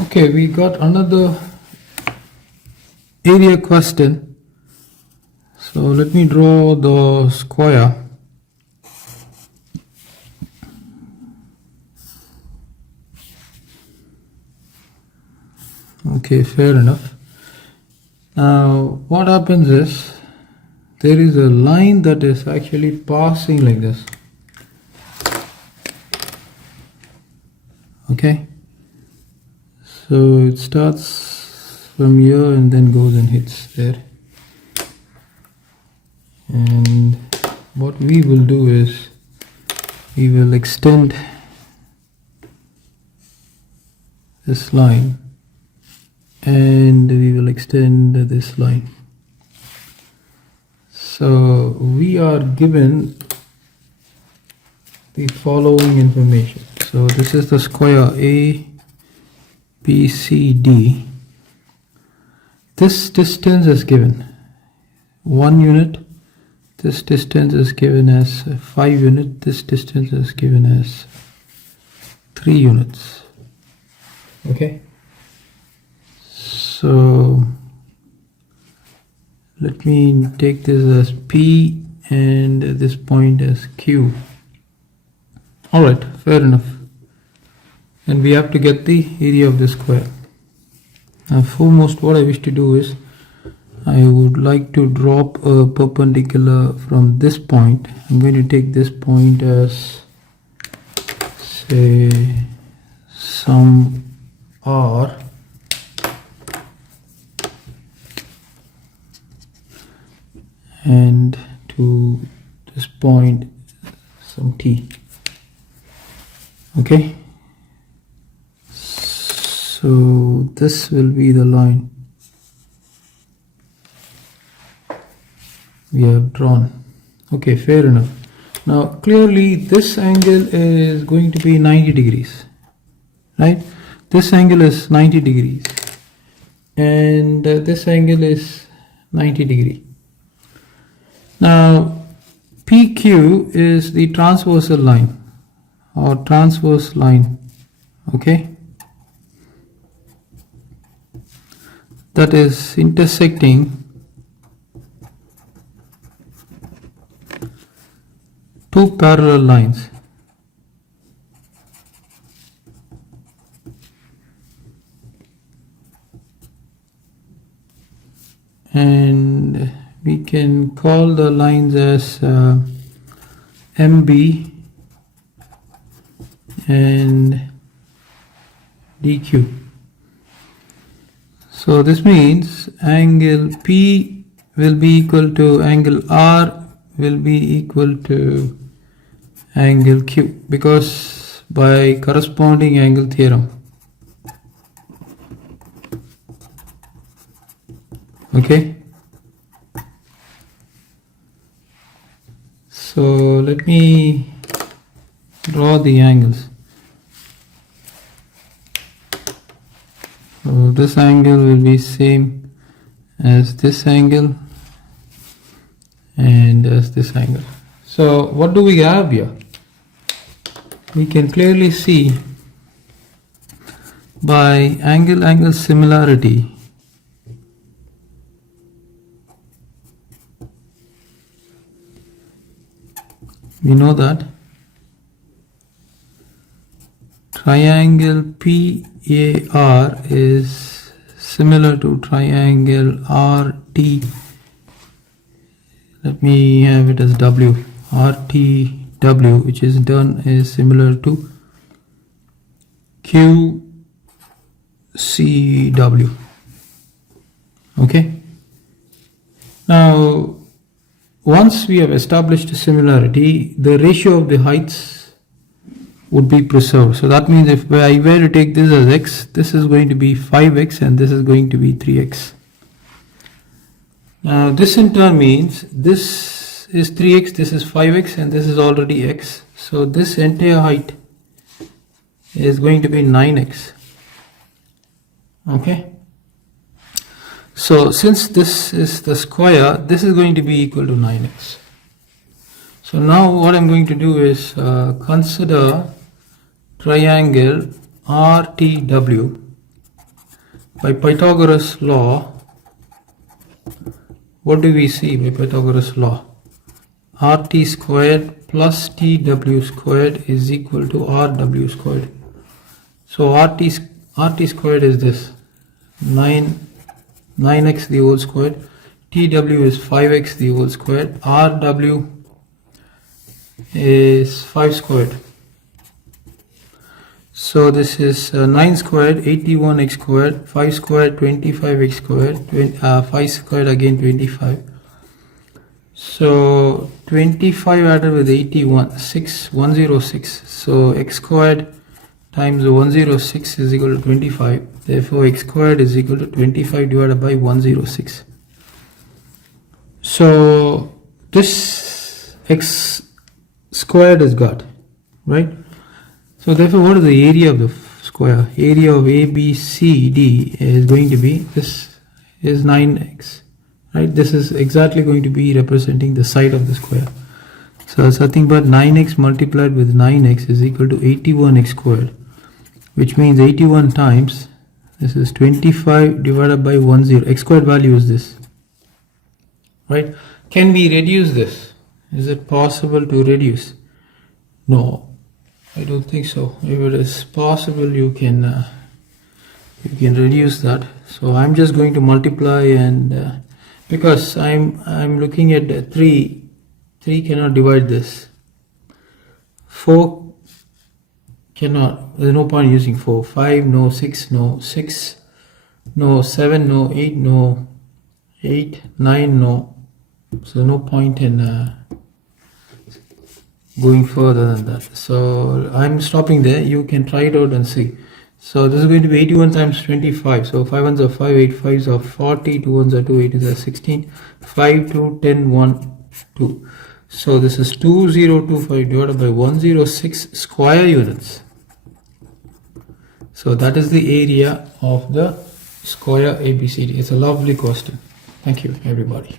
Okay, we got another area question. So let me draw the square. Okay, fair enough. Now what happens is there is a line that is actually passing like this. Okay, so it starts from here and then goes and hits there. And what we will do is we will extend this line and we will extend this line. So we are given the following information. So this is the square ABCD. This distance is given 1 unit. This distance is given as 5 units. This distance is given as 3 units. Okay. So let me take this as P and this point as Q. Alright, fair enough. And we have to get the area of the square. Now foremost what I wish to do is I would like to drop a perpendicular from this point. I'm going to take this point as, say, some R, and to this point some T. Okay, so this will be the line we have drawn. Okay, fair enough. Now clearly this angle is going to be 90 degrees, right? This angle is 90 degrees and this angle is 90 degree. Now PQ is the transversal line or transverse line, okay, that is intersecting two parallel lines. And we can call the lines as MB and DQ. So this means angle P will be equal to angle R will be equal to angle Q, because by corresponding angle theorem. Okay, so let me draw the angles. So this angle will be same as this angle and as this angle. So what do we have here? We can clearly see by angle similarity we know that triangle PAR is similar to triangle RT. Let me have it as W. RTW, which is done, is similar to QCW. Okay. Now once we have established a similarity, the ratio of the heights would be preserved. So that means if I were to take this as x, this is going to be 5x and this is going to be 3x. Now this in turn means this is 3x, this is 5x and this is already x. So this entire height is going to be 9x. Okay. So since this is the square, this is going to be equal to 9x. So now what I'm going to do is consider triangle RTW by Pythagoras law, what do we see by Pythagoras law? RT squared plus TW squared is equal to RW squared. So RT squared is this 9x the whole squared, TW is 5x the whole squared, RW is 5 squared. So this is 9 squared, 81x squared, 5 squared, 25x squared, 5 squared again 25. So 25 added with 81, 106. So x squared times 106 is equal to 25. Therefore x squared is equal to 25 divided by 106. So this x squared is got, right? So therefore what is the area of the square? Area of ABCD is going to be, this is 9x, right? This is exactly going to be representing the side of the square. So it's nothing but 9x multiplied with 9x is equal to 81x squared, which means 81 times, this is 25 divided by 10. X squared value is this, right? Can we reduce this? Is it possible to reduce? No, I don't think so. If it is possible, you can reduce that. So I'm just going to multiply, and because I'm looking at 3 cannot divide this. 4 cannot. There's no point using 4. 5 no, 6 no, 6 no, 7 no, 8 no, 8, 9 no. So no point in going further than that. So I'm stopping there. You can try it out and see. So this is going to be 81 times 25. So 5 ones are 5, 8 5s are 40, 2 ones are 2, 8 is 16, 5 2 10 1 2. So this is 2025 divided by 106 square units. So that is the area of the square ABCD. It's a lovely question. Thank you, everybody.